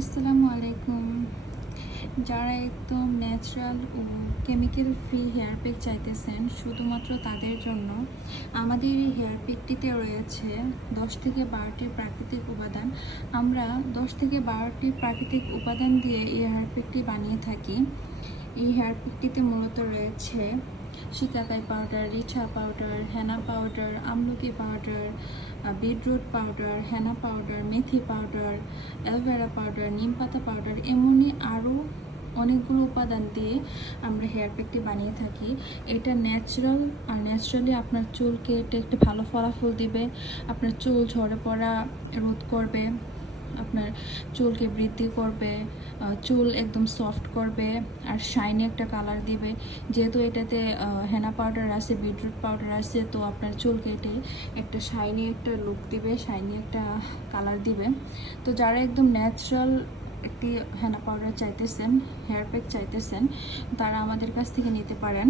আসসালামু আলাইকুম। যারা একদম ন্যাচারাল ও কেমিক্যাল ফ্রি হেয়ার প্যাক চাইতেছেন শুধুমাত্র তাদের জন্য আমাদের এই হেয়ার প্যাকটিতে রয়েছে 10 থেকে 12টি প্রাকৃতিক উপাদান। আমরা 10 থেকে 12টি প্রাকৃতিক উপাদান দিয়ে এই হেয়ার প্যাকটি বানিয়ে থাকি। এই হেয়ার প্যাকটিতে মূলত রয়েছে শিকাকাই পাউডার, রিঠা পাউডার, হেনা পাউডার, আমলকি পাউডার, বিটরুট পাউডার, হেনা পাউডার, মেথি পাউডার, অ্যালোভেরা পাউডার, নিম পাতা পাউডার, এমনই আরও অনেকগুলো উপাদান দিয়ে আমরা হেয়ার প্যাকটি বানিয়ে থাকি। এটা ন্যাচারাল আর ন্যাচারালি আপনার চুলকে এটা একটা ভালো ফলাফল দিবে, আপনার চুল ঝরে পড়া রোধ করবে, আপনার চুলকে বৃদ্ধি করবে, চুল একদম সফট করবে আর শাইনি একটা কালার দিবে। যেহেতু এটাতে হেনা পাউডার আছে, বিটরুট পাউডার আছে, তো আপনার চুলকে এটাই একটা শাইনি একটা লুক দিবে, শাইনি একটা কালার দিবে। তো যারা একদম ন্যাচারাল একটি হেনা পাউডার চাইতেছেন, হেয়ার প্যাক চাইতেছেন, তারা আমাদের কাছ থেকে নিতে পারেন।